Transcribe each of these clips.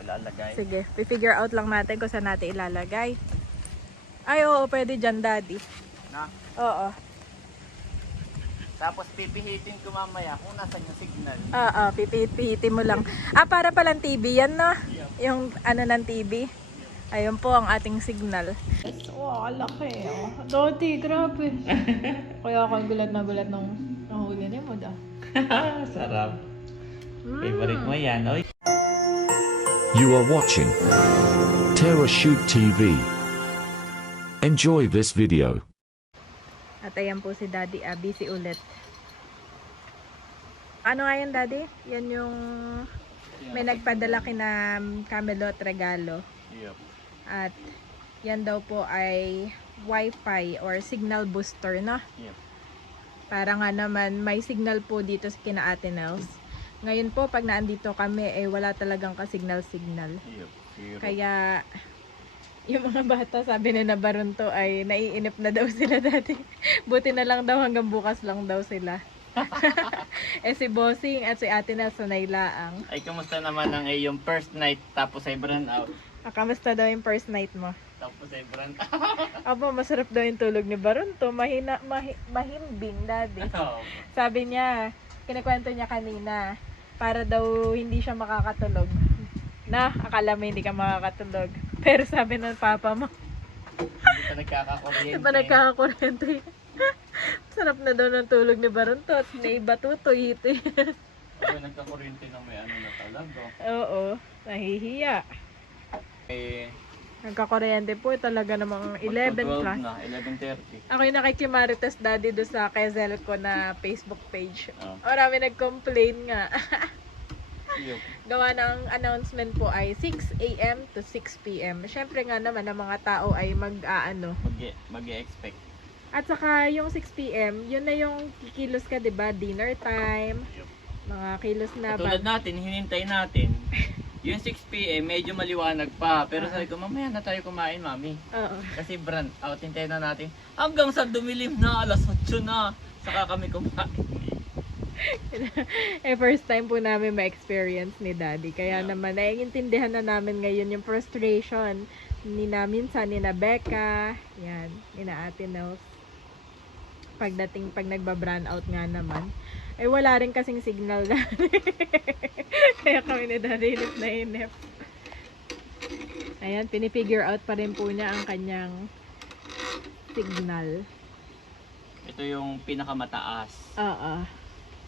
ko ilalagay. Sige, figure out lang natin kung saan natin ilalagay. Ay, oo, pwede dyan, Daddy. Na? Oo. Tapos pipihitin ko mamaya kung nasan yung signal. Oo, pipihit-pihitin mo lang. Para palang TV yan, no? Yung ano ng TV. Ayun po ang ating signal. Wow, laki. Oh. Dati, grabe. Kaya ako gulat na gulat nung nahuli niya mo da. Sarap. Favorite mo yan, oy. You are watching TerraShoot TV. Enjoy this video. At ayan po si Daddy, busy ulit. Ano nga yan, Daddy? Yan yung may nagpadala kina Camelot regalo. Yep. At yan daw po ay Wi-Fi or signal booster, no? Yep. Para nga naman may signal po dito sa kina Ate Nels. Ngayon po pag naandito kami wala talagang ka-signal-signal. Yep. Kaya yung mga bata sabi ni Nabarunto ay naiinip na daw sila dati. Buti na lang daw hanggang bukas lang daw sila. Si Bossing at si Ate Nels sanay laang. Ay, kamusta naman ang iyong first night tapos ay burn out? Kamusta daw yung first night mo? Tapos ay burn out. Aba, masarap daw yung tulog ni Barunto. Mahimbing, Daddy. Sabi niya, kinikwento niya kanina, para daw hindi siya makakatulog. Na, akala mo hindi ka makakatulog. Pero sabi ng papa mo, Hindi pa nagkakakuryente. hindi pa nagkakakuryente. Sarap na daw ng tulog ni Barunto at naibatutoy ito. Ay, nagkakuryente na may ano na talaga. Oo, nahihiya. Eh, Nagkakuryente po talaga namang 11 12 plus. na, 11:30. Ako yung nakikimarites, Daddy, doon sa Quezel ko na Facebook page. Oh. Marami nag-complain nga. Yep. Gawa ng announcement po ay 6 AM to 6 PM. Syempre nga naman ang mga tao ay Mag-e-expect. At saka yung 6 PM, yun na yung kikilos ka, 'di ba? Dinner time. Yep. Mga kilos na Katulad natin, hinintay natin. Yung 6 PM, medyo maliwanag pa. Pero sabi ko, mamaya na tayo kumain, mami. Oo. Kasi brand out, hintayin na natin. Hanggang sa dumilim na, alas 8 na. Saka kami kumain. First time po namin ma-experience ni Daddy. Kaya naman, naiintindihan na namin ngayon yung frustration ni na minsan, ni na Becca, yan, ni na Ate Nels. Pag nagba-brand out nga naman, wala rin kasing signal na. Kaya kami ni Daddy inip na inip. Ayan, pinifigure out pa rin po niya ang kanyang signal. Ito yung pinakamataas. Oo.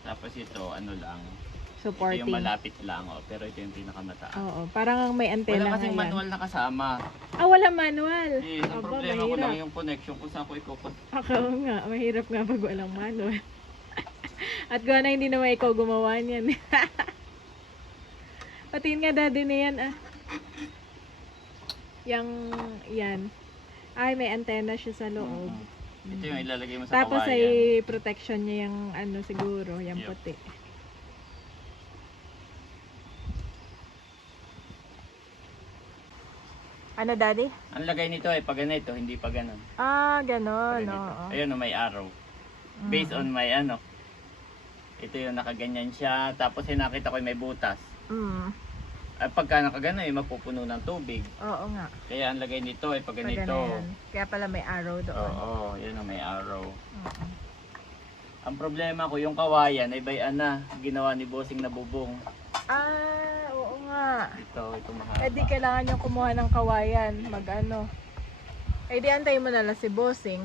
Tapos ito, ano lang. Ito Supporting. yung malapit lang, oh. Pero ito yung pinakamataas. Oo, parang may antena Wala kasing nga yan. manual na kasama. Wala manual. Eh, ang Aba, problema ko mahirap. lang yung connection kung saan ko ikukot. Ako nga, mahirap nga pag walang manual. At gawa na hindi naman ikaw gumawa niyan. Patingin nga, Daddy, na yan, yan. Ay, may antena siya sa loob. Ito yung ilalagay mo sa Tapos kawayan. ay protection niya yung siguro, yung Yep. puti. Ano, Daddy? Ang lagay nito ay pag ganito, hindi pa ganon. Ganon, Pag ganito. oo. Ayun, may arrow. Based on my ano. Ito yung nakaganyan siya. Tapos nakita ko yung may butas. At pagka nakagano mapupuno ng tubig. Oo nga. Kaya ang lagay nito ay pag ganito. Ganyan. Kaya pala may arrow doon. Oo, yun ang may arrow. Oo. Ang problema ko, yung kawayan ay bayan na. Ginawa ni Bossing na bubong. Oo nga. Ito mahaba. Di kailangan nyo kumuha ng kawayan. Di antay mo na lang si Bossing.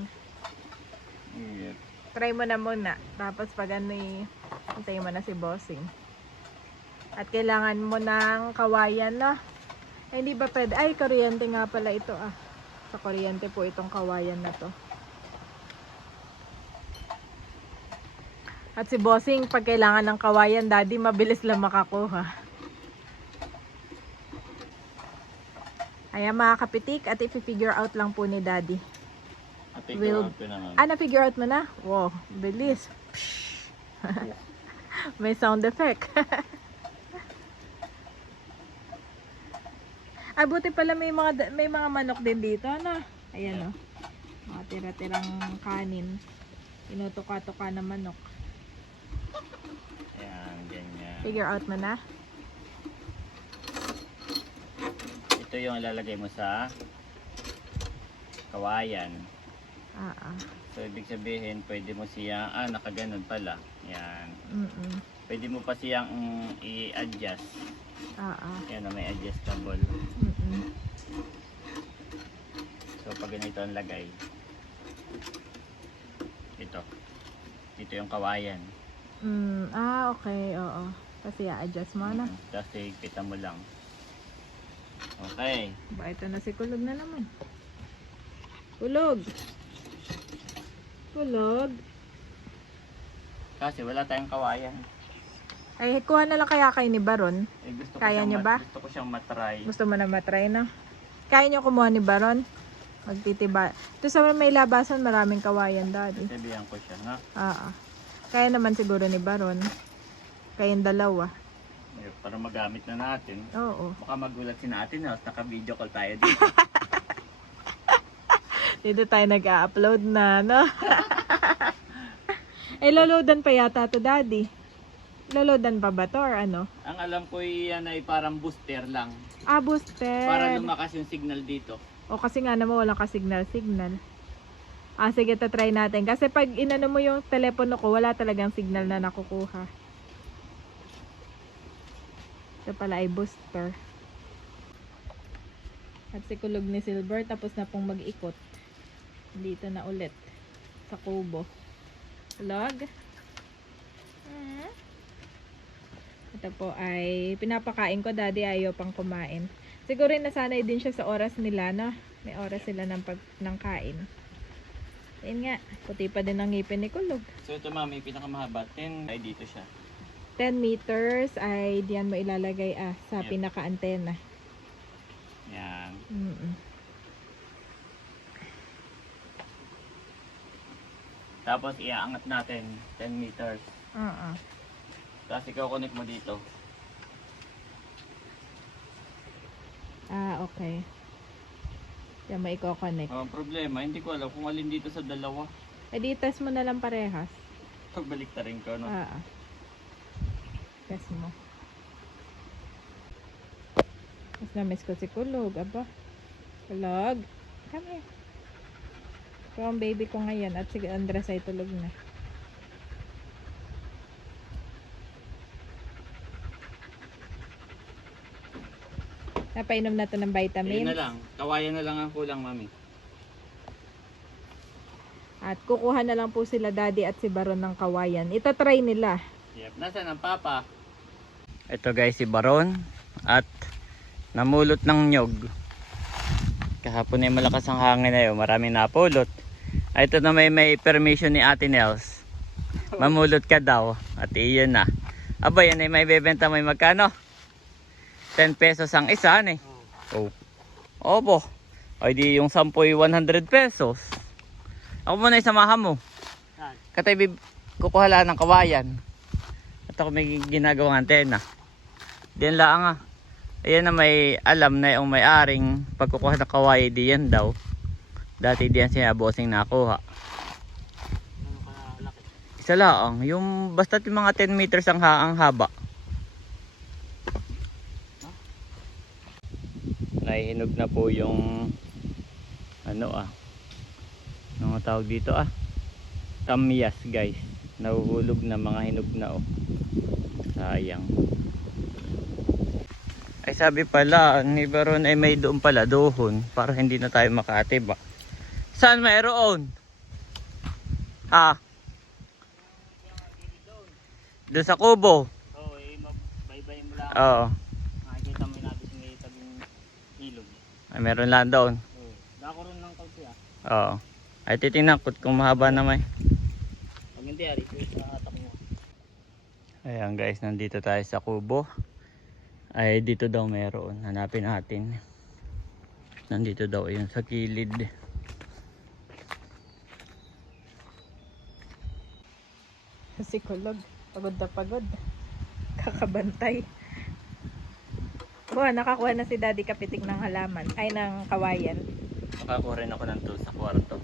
Yep. Try mo na muna. Tapos pag antay mo na si Bossing. At kailangan mo ng kawayan, no? Hindi ba pwede? Ay, kuryente nga pala ito, Sa kuryente po itong kawayan na to. At si Bossing, pag kailangan ng kawayan, Daddy, mabilis lang makakuha. Ayan, mga kapitik, at i-figure out lang po ni Daddy. Figure out ko naman. Na-figure out mo na? Wow, bilis. May sound effect. Buti pala may mga manok din dito, ano? Ayan, mga tira-tirang kanin. Tinutuka-tuka na manok. Ayan, ganyan. Figure out mo na? Ito yung ilalagay mo sa kawayan. So ibig sabihin, pwede mo siya, nakaganon pala. Yan. Pwede mo pa siyang i-adjust. Yan, may adjustable. So pag ganito ang lagay, dito yung kawayan. Okay, oo. Kasi i-adjust mo na. Tapos higpitan mo lang. Okay. Ba, ito na si Kulog na naman. Kulog! Kulog! Kasi wala tayong kawayan. Ay, kuha na lang kaya kayo ni Baron. Gusto ko Kaya siyang niyo ba? Gusto ko siyang matry. Gusto mo na matry na? Kaya niyo kumuha ni Baron? Magtitiba. Ito sa may labasan, maraming kawayan, Daddy. Sabihan ko siya, ha? Kaya naman siguro ni Baron. Kayong dalawa. Para magamit na natin. Oo. Baka magulat si natin, naka-video call tayo dito. Dito tayo nag-upload na, no? Eh, loloadan pa yata to, Daddy. Loloadan pa ba to or ano? Ang alam ko yan ay parang booster lang. Booster. Para lumakas yung signal dito. O kasi nga naman walang ka-signal. Sige, try natin. Kasi pag inano mo yung telepono ko, wala talagang signal na nakukuha. Ito pala ay booster. At si Kulog ni Silver, tapos na pong mag-ikot. Dito na ulit. Sa kubo. Kulog. Ito po ay pinapakain ko, Daddy, ayaw pang kumain. Siguro nasanay din siya sa oras nila, no? May oras sila ng kain. Ayun nga, puti pa din ang ngipin ni Kulog. So ito mami, pinakamahaba, 10 ay dito siya. 10 meters ay diyan mo ilalagay sa pinaka-antena. Yan. Tapos iaangat natin 10 meters. Tapos ikaw-connect mo dito. Okay. Diyan mo i-connect. Ang problema, hindi ko alam kung alin dito sa dalawa. Di test mo na lang parehas. Pagbalik ta rin ko, no? Test mo. Mas na-miss ko si Kulog. Aba. Kulog. Come here. Ito ang baby ko ngayon at si Andres ay tulog na. Napainom na to ng vitamins. Ayun na lang. Kawayan na lang ang kulang, mami. At kukuha na lang po sila Daddy at si Baron ng kawayan. Itatry nila. Yep. Nasaan ang papa? Ito guys, si Baron. At namulot ng nyog. Kahapon ay malakas ang hangin na yun. Maraming napulot. Ito na may permission ni Ate Nels. Mamulot ka daw. At iyon na. Aba, yan ay may bebenta may magkano? 10 pesos ang isa, eh. Opo. Ay di yung 10 ay 100 pesos. Ako muna isamahan mo. Katay kukuha lang ng kawayan. At ako may ginagawang antena. Diyan lang Ayan na may alam na yung may-aring pagkukuha ng kawayan diyan daw. Dati diyan siya bossing nakuha. Isa lang. Yung basta yung mga 10 meters ang haba. Nahihinog na po yung ano tawag dito tamyas guys, nahuhulog na mga hinog na sayang. Ay sabi pala ni Baron ay may doon pala doon para hindi na tayo makatiba. Saan mayroon? Doon sa kubo. Baybay mo lang. Oo. Makikita mo yung natin ng tabing ilog. Ay meron lang doon. Dako rin lang kaunti Oo. Ay titingnan ko kung mahaba na may. Pag hindi sa hatak mo. Ayan guys, nandito tayo sa kubo. Ay dito daw meron. Hanapin natin. Nandito daw yun sa kilid. Si Kulog. Pagod na pagod. Kakabantay. Nakakuha na si Daddy kapitik ng halaman. Ay, ng kawayan. Nakakuha rin ako ng tools sa kwarto.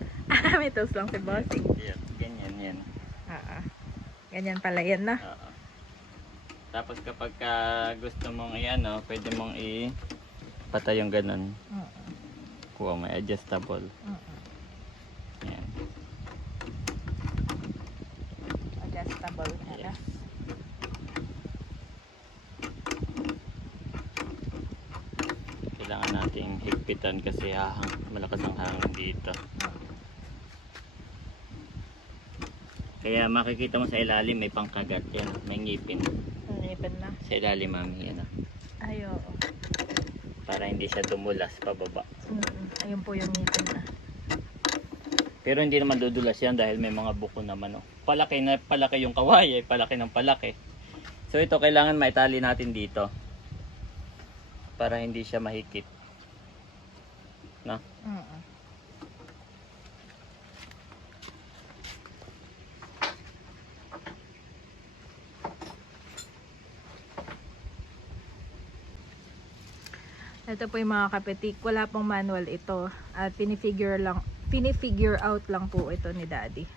May tools lang si Bossing. Yeah, ganyan yan. Ganyan pala yan, no? Tapos kapag gusto mong pwede mong Patay yung ganun. Mm. Kuha may adjustable. Yan. Adjustable na. Yes. Kailangan nating higpitan kasi malakas ang hangin dito. Kaya makikita mo sa ilalim may pangkagat yan, may ngipin. Nangipin na. Sa ilalim mami yan Ay, oo. para hindi siya dumulas pababa. Ayun po yung ngipin na. Pero hindi naman dudulas yan dahil may mga buko naman. Oh. Palaki na palaki yung kaway, palaki ng palaki. So ito kailangan maitali natin dito para hindi siya mahikit. No? Ito po yung mga kapetik. Wala pong manual ito. At pinifigure out lang po ito ni Daddy.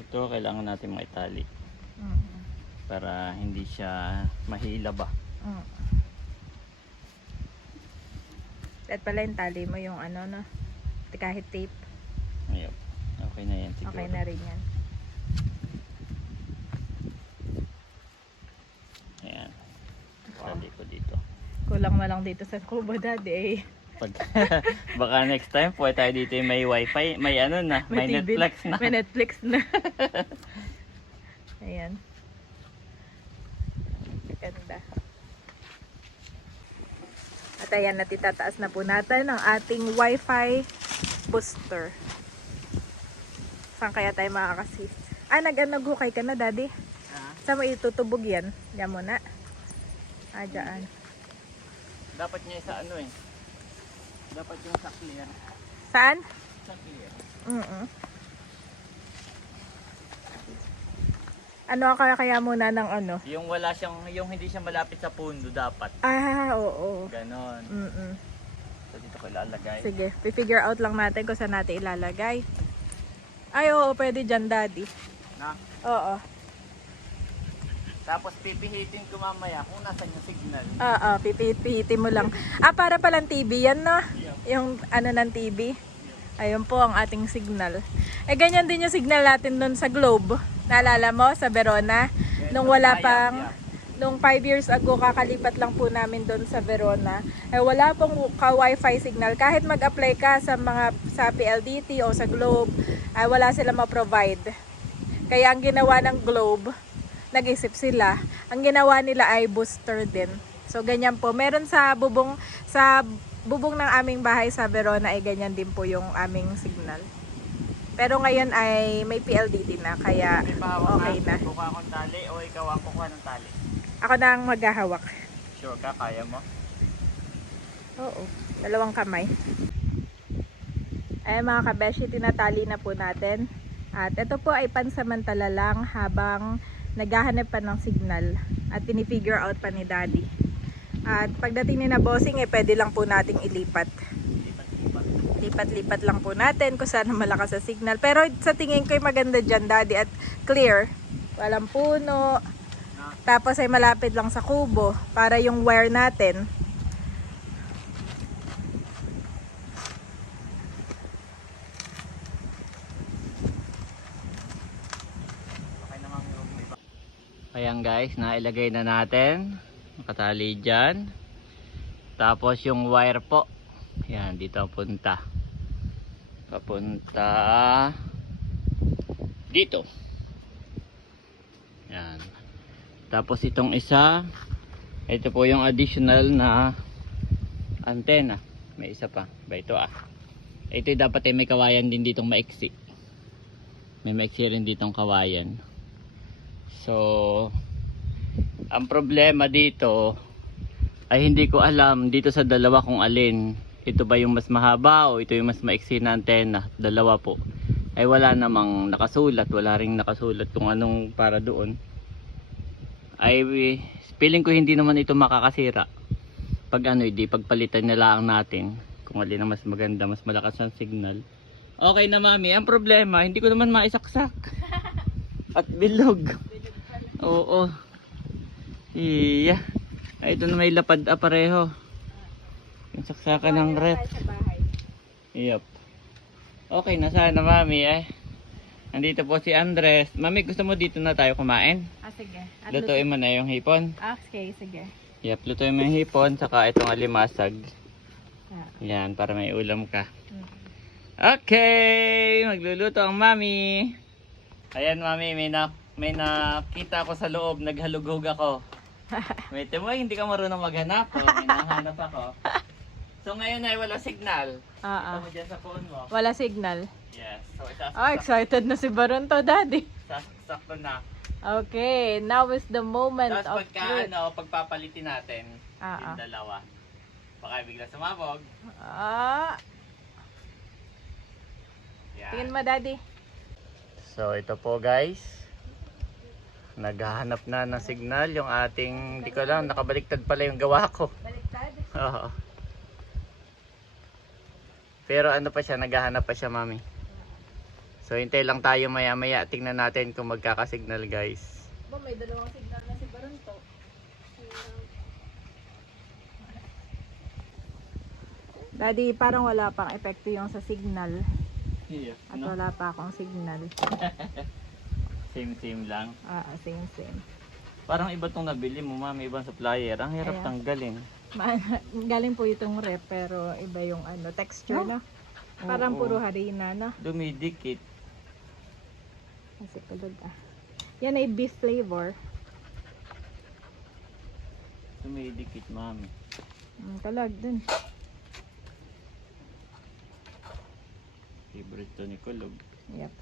Ito kailangan natin maitali Mm. para hindi siya mahila ba. At pala yung tali mo yung ano no. Kahit tape. Ayun. Okay na yan siguro. Okay na rin yan. Ayan. Tali ko dito. Kulang na lang dito sa kubo Daddy eh. Pag, baka next time po tayo dito yung may wifi, may ano na, may TV Netflix na. May Netflix na. Ayan. Ganda. At ayan, natitataas na po natin ang ating Wi-Fi booster. Saan kaya tayo makakasi? Nag-hukay ka na, Daddy? Saan mo itutubog yan? Diyan muna. Dyan. Dapat niya sa ano eh. Dapat yung sa clear. Saan? Sa clear. Ano kaya muna ng ano? Yung wala siyang, yung hindi siya malapit sa pundo dapat. Oo. Ganon. So dito ko ilalagay. Sige, figure out lang natin kung saan natin ilalagay. Ay, oo, pwede dyan, Daddy. Na? Oo. Tapos pipihitin ko mamaya kung nasan yung signal. Oo, pipihitin mo lang. Para palang TV yan, no? Yung ano ng TV. Ayun po ang ating signal. Ganyan din yung signal natin doon sa Globe. Naalala mo, sa Verona? Nung wala pang... Nung 5 years ago, kakalipat lang po namin doon sa Verona. Wala pong ka-Wi-Fi signal. Kahit mag-apply ka sa PLDT o sa Globe, wala sila ma-provide. Kaya ang ginawa ng Globe, nag-isip sila, ang ginawa nila ay booster din. So ganyan po. Meron sa bubong ng aming bahay sa Verona ay ganyan din po yung aming signal. Pero ngayon ay may PLDT na, kaya okay na. Kuha akong tali o ikaw ang kukuha ng tali? Ako na ang maghahawak. Sure ka? Kaya mo? Oo. 2 kamay. Ay mga kabeshi, tinatali na po natin. At ito po ay pansamantala lang habang naghahanap pa ng signal. At pinifigure out pa ni Daddy. At pagdating ni na bossing, pwede lang po nating ilipat. Lipat-lipat lang po natin kung saan malakas sa signal. Pero sa tingin ko ay maganda dyan, Daddy, at clear. Walang puno. Tapos ay malapit lang sa kubo para yung wire natin. Ayan guys, nailagay na natin. Nakatali dyan. Tapos yung wire po. Yan, dito punta. Papunta dito. Yan. Tapos itong isa, ito po yung additional na antenna. May isa pa. Ba ito Ito dapat may kawayan din ditong maiksi. May maiksi rin ditong kawayan. So, ang problema dito ay hindi ko alam dito sa dalawa kung alin. Ito ba yung mas mahaba o ito yung mas maiksi na antena? Dalawa po. Ay wala namang nakasulat. Wala ring nakasulat kung anong para doon. Ay feeling ko hindi naman ito makakasira. Pag pagpalitan na lang natin. Kung alin ang mas maganda, mas malakas ang signal. Okay na mami. Ang problema, hindi ko naman maisaksak. At bilog. Oo. Iya. Ay, ito na may lapad pareho. Yung saksakan ng rep. Tayo sa bahay. Yup. Okay na sana, mami eh. Nandito po si Andres. Mami, gusto mo dito na tayo kumain? Sige. At Lutuin mo na yung hipon. Okay, sige. Yup, lutuin mo yung hipon, saka itong alimasag. Ah. Yan, para may ulam ka. Okay, magluluto ang mami. Ayan, mami, may nakita ako sa loob, naghalughog ako. Wait mo, hindi ka marunong maghanap. Oh. May nahanap ako. So ngayon ay wala signal. Ito mo dyan sa phone mo. Wala signal. Yes. So Excited na si Baron to, Daddy. sakto na. Okay, now is the moment Tapos of truth. pagpapalitin natin yung dalawa. Baka bigla sumabog. Yan. Tingin mo, Daddy. So ito po guys. Naghahanap na ng signal yung ating, di ko lang, nakabaliktad pala yung gawa ko. Baliktad? Oo. Pero ano pa siya, naghahanap pa siya, mami. So hintay lang tayo maya-maya, tingnan natin kung magkakasignal guys. Ba, may dalawang signal na si Baron to. Daddy, parang wala pang epekto yung sa signal. Yeah, At wala pa akong signal. Same lang. Same. Parang iba tong nabili mo, mami, ibang supplier. Ang hirap Ayan. tanggalin. Galing po itong rep, pero iba yung texture, no? Parang Oo. puro harina, no? Dumidikit. Kasi kulog Yan ay beef flavor. Dumidikit, mami. Kalag dun. Favorite to ni Kulog. Yep.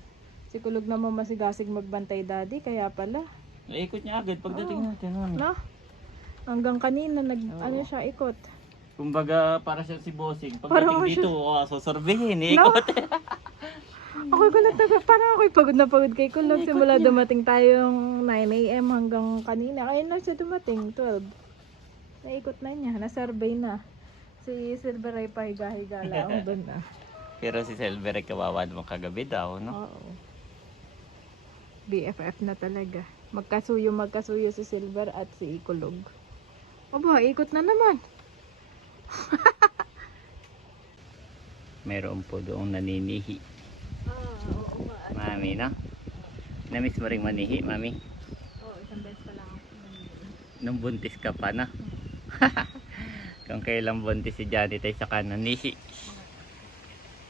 Si kulog naman masigasig magbantay, Daddy, kaya pala. Naikot niya agad pagdating natin, mami. No? Hanggang kanina Oo. siya ikot. Kumbaga, para siya si Bossing. Parang Pagdating dito, susorbihin, ikot. Ako'y gulat na, parang ako'y pagod na pagod kay kulog. Simula dumating tayong 9 AM hanggang kanina. Ayun na siya dumating, 12. Naikot na niya, na-survey na. Si Silver ay pahiga-higa lang doon na. Pero si Silver ay kawawa naman kagabi daw, no? Oo. BFF na talaga. Magkasuyo si Silver at si Kulog. Aba, ikot na naman. Meron po doong naninihi. Oo nga. Mami, no? Namiss mo rin manihi, mami? Oo, isang beses pa lang. Nung buntis ka pa na. Kung kailang buntis si Janet ay saka nanihi.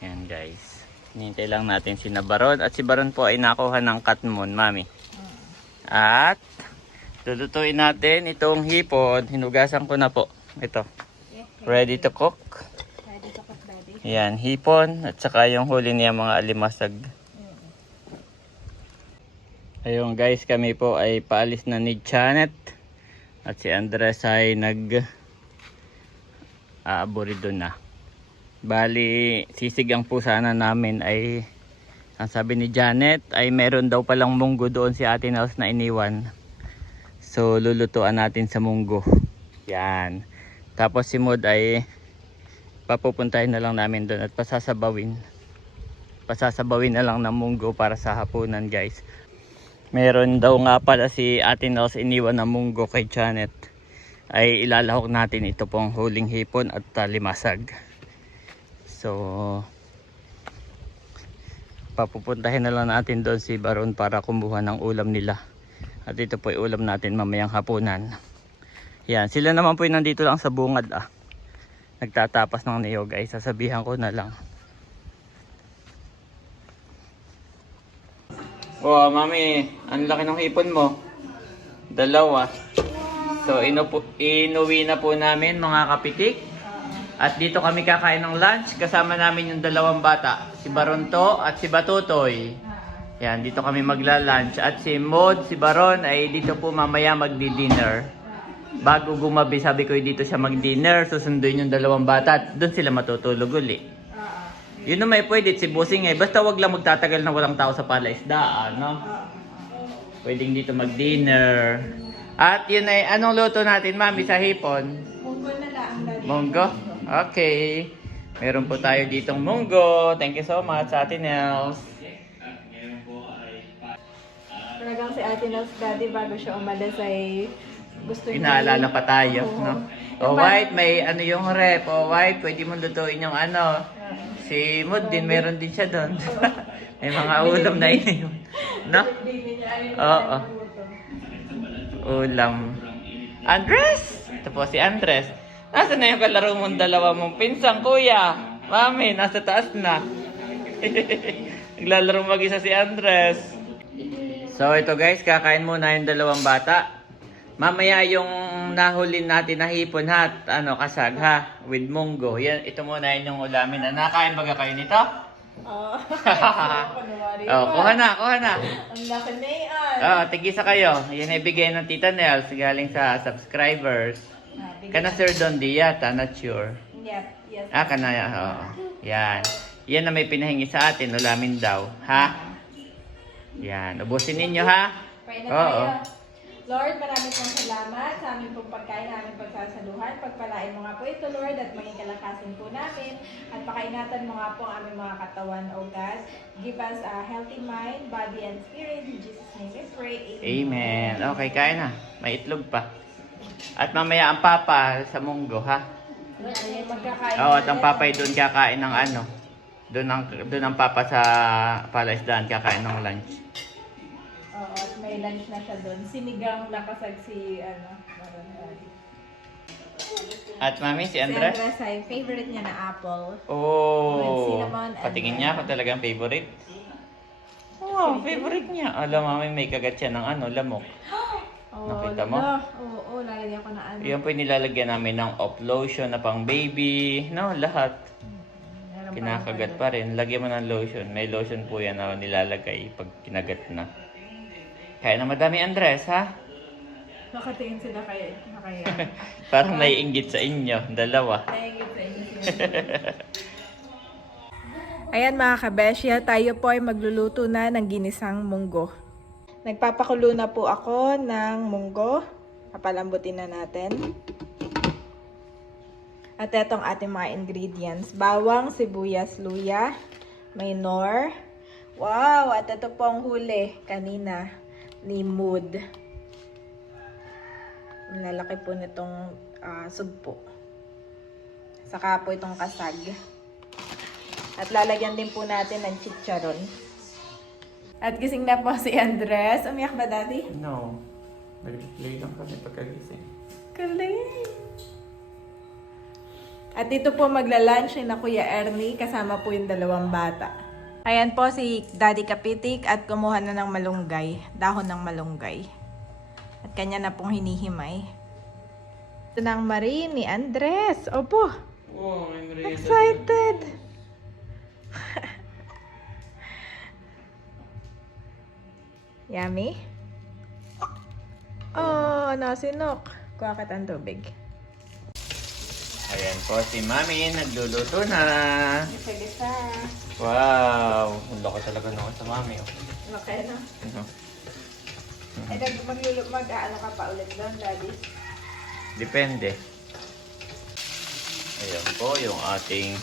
Yan guys. Hinintay lang natin si Baron. At si Baron po ay nakuha ng katmon, mami. At lulutuin natin itong hipon. Hinugasan ko na po. Ito. Ready to cook. Ready to cook, Daddy. Yan, hipon. At saka yung huli niya mga alimasag. Ayun guys, kami po ay paalis na ni Janet. At si Andres ay aaburido na. Bali, sisigang po sana namin ay, ang sabi ni Janet, ay meron daw palang munggo doon si Ate Nels na iniwan. So, lulutuan natin sa munggo. Yan. Tapos si Mod ay papupuntahin na lang namin doon at pasasabawin. Pasasabawin na lang ng munggo para sa hapunan guys. Meron daw nga pala si Ate Nels iniwan ng munggo kay Janet. Ay ilalahok natin ito pong huling hipon at limasag. So, papupuntahin na lang natin doon si Baron para kumuha ng ulam nila. At ito po yung ulam natin mamayang hapunan. Yan, sila naman po yung nandito lang sa bungad nagtatapas ng niyog guys. Sasabihan ko na lang. Wow, mami, ang laki ng hipon mo. Dalawa. So, inuwi na po namin mga kapitik. At dito kami kakain ng lunch. Kasama namin yung dalawang bata. Si Baronto at si Batutoy. Yan, dito kami magla-lunch. At si Mod, si Baron ay dito po mamaya magdi-dinner. Bago gumabi, sabi ko dito siya mag-dinner. Susunduin yung dalawang bata at doon sila matutulog uli. Yun na may pwede si Bossing basta wag lang magtatagal na walang tao sa palaisdaan, no? Pwedeng dito mag-dinner. At yun ay, anong luto natin, mami, sa hipon? Munggo na lang, Daddy. Munggo? Okay. Meron po tayo ditong munggo. Thank you so much, Ate Nels. Talagang si Ate Nels, Daddy, bago siya umalis ay gusto niya Inaalala yung- pa tayo, Oo. no? Yung O White, may ano yung rep. O White, pwede mo lutuin yung ano. Si Mood din, meron din siya doon. May mga ulam na yun. No? Hindi niya ayaw niya Oo. magluto. Ulam. Andres! Ito po si Andres. Nasaan na yung kalaro mong dalawa mong pinsang, kuya? Mami, nasa taas na. Naglalaro mag-isa si Andres. So ito guys, kakain muna yung dalawang bata. Mamaya yung nahuli natin na hipon ha, ano, kasag ha, with munggo. Yan, ito muna yun yung ulamin na. Nakain baga kayo nito? Oo. Oh, kuha na, kuha na. Ang laki na yan. Oh, tigisa kayo. Yan ay bigay ng Tita Nels galing sa subscribers. Kana Sir Don Diata, not sure. Yep, yes. Ah, kana, oo. Yan. Yan na may pinahingi sa atin, ulamin daw. Ha? Yan, ubusin ninyo ha? Pray na Oo. tayo. Lord, maraming pong salamat sa aming pong pagkain, aming pagsasaluhan. Pagpalain mo nga po ito, Lord, at maging kalakasin po namin. At pakaingatan mo nga po ang aming mga katawan, O God. Give us a healthy mind, body, and spirit. In Jesus' name we pray. Amen. Okay, kain na. May itlog pa. At mamaya ang papa sa munggo, ha? Ay, magkakain Oo, at na ang rin. papay doon kakain ng ano. Doon ang papa sa palaisdaan kakain ng lunch. Oo, at may lunch na siya doon. Sinigang nakasag si, ano, At mami, si si Andres? Andres ay favorite niya na apple. With Oh, cinnamon and patingin niya kung talagang favorite. Wow, favorite niya. Alam mami, may kagat siya ng ano, lamok. Oh, Nakita mo? Oo, lalagyan ko na ano. Yan po yung nilalagyan namin ng off lotion na pang baby. No, lahat. Meron pa Kinakagat ako pa rin. Lagyan mo ng lotion. May lotion po yan na nilalagay pag kinagat na. Kaya na madami, Andres, ha? Nakatingin sila kaya. Parang naiinggit sa inyo. Dalawa. Naingit sa inyo sila. Ayan mga kabesya, tayo po ay magluluto na ng ginisang munggo. Nagpapakulo na po ako ng munggo. Papalambutin na natin. At etong ating mga ingredients. Bawang, sibuyas, luya, may nor. Wow! At ito po ang huli kanina ni Mood. Ang lalaki po nitong sugpo. Saka po itong kasag. At lalagyan din po natin ng chicharon. At gising na po si Andres. Umiyak ba, Daddy? No. Nag-play lang kami pagkagising. Galing! At dito po magla-lunch na Kuya Ernie kasama po yung dalawang bata. Ayan po si Daddy Kapitik at kumuha na ng malunggay. Dahon ng malunggay. At kanya na pong hinihimay. Ito na ang Marie ni Andres. Opo! Oh, I'm Excited! Yummy? Oh, nasinok. Kuha kita ang tubig. Ayan po si Mami. Nagluluto na. Gisa-gisa. Wow. Ang laki talaga naman sa Mami. Oh. Okay na. Ano? Eh, mag-ano ka pa ulit doon, Daddy? Depende. Ayan po yung ating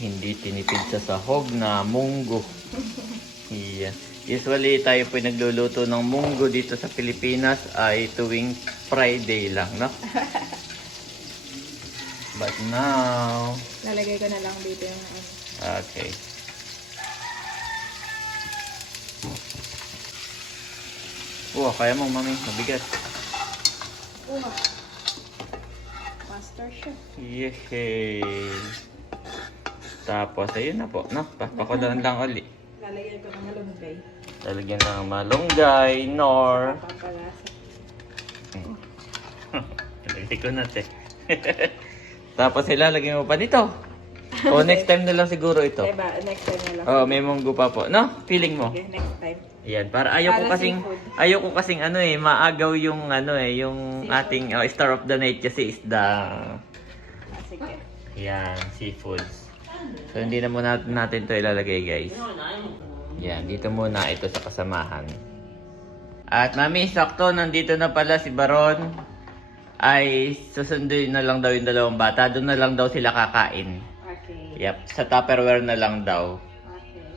hindi tinipid sa sahog na munggo. Yeah. Usually tayo po nagluluto ng munggo dito sa Pilipinas ay tuwing Friday lang, no? But now, Lalagay ko na lang dito yung ano. okay. Wow, kaya mo, Mami. Mabigat. Master Chef. Yehey! Tapos, ayun na po. No, papakuloan lang uli. Lalagyan ko ng malunggay. Lalagyan ng malunggay, nor. Papalasa. Lalagyan ko na, te. Tapos, ilalagyan mo pa dito. O, next time na lang siguro ito. Diba, next time na lang. Oh, may munggo pa po. No? Feeling mo? Okay, next time. Yan, para ayoko Para kasing seafood. ayoko kasing ano eh, maagaw yung ano eh, yung Seafood. ating star of the night kasi isda. Sige. Yan, seafoods. So hindi na muna natin 'to ilalagay, guys. Yan, dito muna ito sa kasamahan. At Mami, sakto nandito na pala si Baron. Ay susunduin na lang daw yung dalawang bata, doon na lang daw sila kakain. Okay. Yep, sa Tupperware na lang daw. Okay.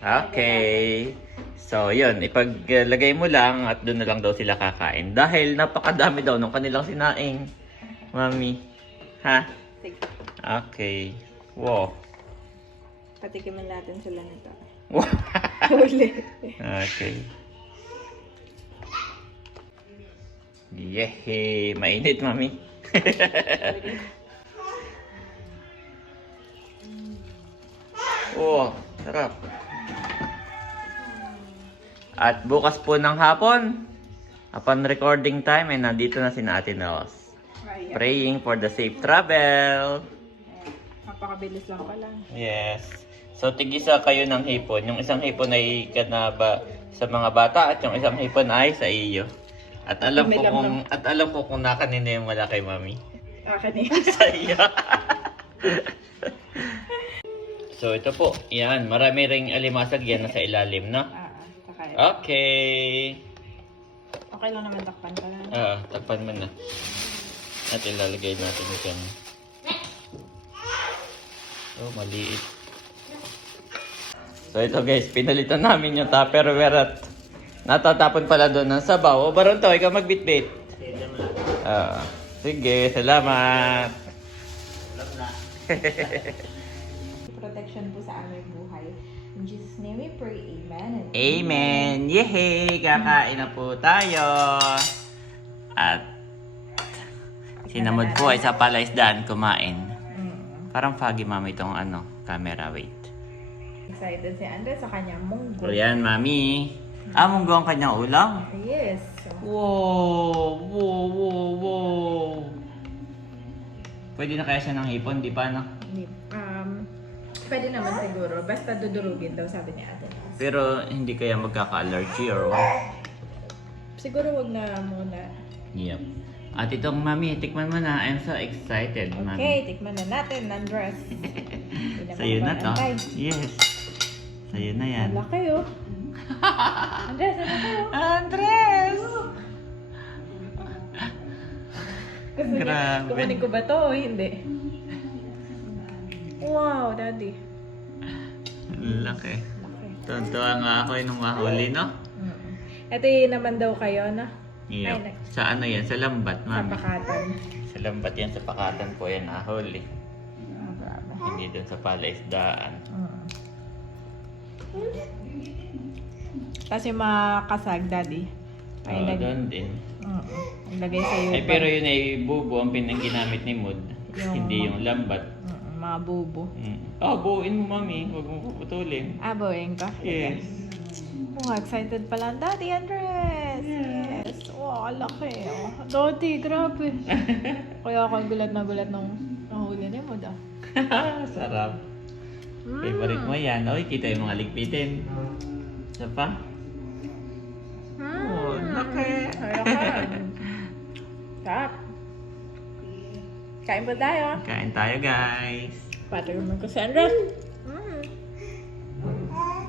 Okay. So, yun. Ipaglagay mo lang at doon na lang daw sila kakain. Dahil napakadami daw nung kanilang sinaing. Mami. Ha? Sige. Okay. Wow. Patikiman natin sila nito. Wow. Huli. Okay. Yehey! Mainit, Mami. Oh, sarap. At bukas po ng hapon, upon recording time, ay nandito na si Ate Nels. Praying for the safe travel. Napakabilis lang pala. Yes. So, tigisa kayo ng hipon. Yung isang hipon ay kanaba sa mga bata at yung isang hipon ay sa iyo. At alam ko kung nakanina yung wala kay Mami. Akin eh. Sa iyo. So, ito po. Yan. Marami ring alimasag yan nasa ilalim, no? Okay. Okay lang naman takpan ka na. Takpan mo na. At ilalagay natin dyan. Oh, maliit. So, ito guys. Pinalitan namin yung Tupperware at natatapon pala doon ng sabaw. O, Baron to, ikaw magbitbit. Sige, salamat. Protection po sa aming buhay. In Jesus' name we pray, Amen. Amen! Yehey! Kakain na po tayo! At sinamod po ay sa palaisdaan kumain. Parang foggy, Mami, itong camera. Wait. Excited si Andres sa kanyang munggo. O yan, Mami. Munggo ang kanyang ulam. Yes. Wow! Wow! Wow! Wow! Pwede na kaya siya ng hipon, di ba, no? Pwede naman siguro. Basta dudurugin daw, sabi ni Ate Nels. Pero hindi kaya magkaka-allergy or what? Siguro wag na muna. Yep. At itong, Mami, tikman mo na. I'm so excited, Mami. Okay, tikman na natin, Andres. Sa'yo na to. Yes. Sa'yo na yan. Wala kayo. Andres, ano kayo? Andres! Gusto niya, Grabe. kukunin ko ba to o hindi? Wow, Daddy. Laki. Tuntua nga ako nung mahuli, no? Ito yun naman daw kayo, no? Yep. Ay, Sa ano yan? Sa lambat, sa Mami. pakatan. Sa lambat yan. Sa pakatan po yan nahuli. Grabe. Hindi dun sa palaisdaan. Tapos yung mga kasag, Daddy. Oo, doon din. Ilagay sa iyo. Ay, pero yun ay bubo ang ginamit ni Mood. Hindi yung lambat. Mga bubo. Buuin mo, Mami. Huwag mo puputulin. Buuin ka? Yes. Oh, excited pala ang Daddy Andres. Yes. Wow, laki. Oh. Daddy, grabe. Kaya ako gulat nung nahuli niya mo daw. Sarap. Favorite mo yan. Oy, kita yung mga ligpitin. Isa pa? Oh, laki. Sarap. Kain ba tayo? Kain tayo, guys. Patigman ko si Andres.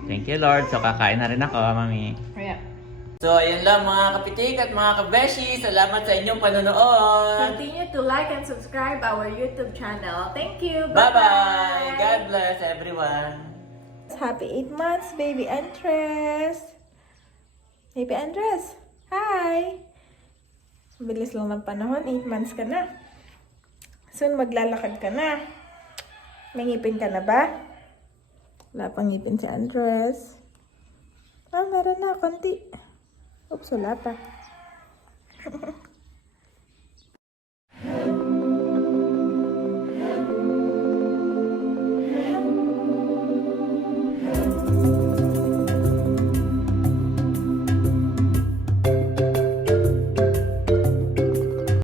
Thank you, Lord. So, kakain na rin ako, Mami. Kaya. So, ayun lang mga kapitik at mga kabeshi. Salamat sa inyong panonood. Continue to like and subscribe our YouTube channel. Thank you. Bye-bye. God bless everyone. Happy 8 months, baby Andres. Baby Andres, hi. Bilis lang ng panahon, 8 months ka na. Soon maglalakad ka na. May ngipin ka na ba? Wala pang ngipin si Andres. Meron na, konti. Oops, wala pa.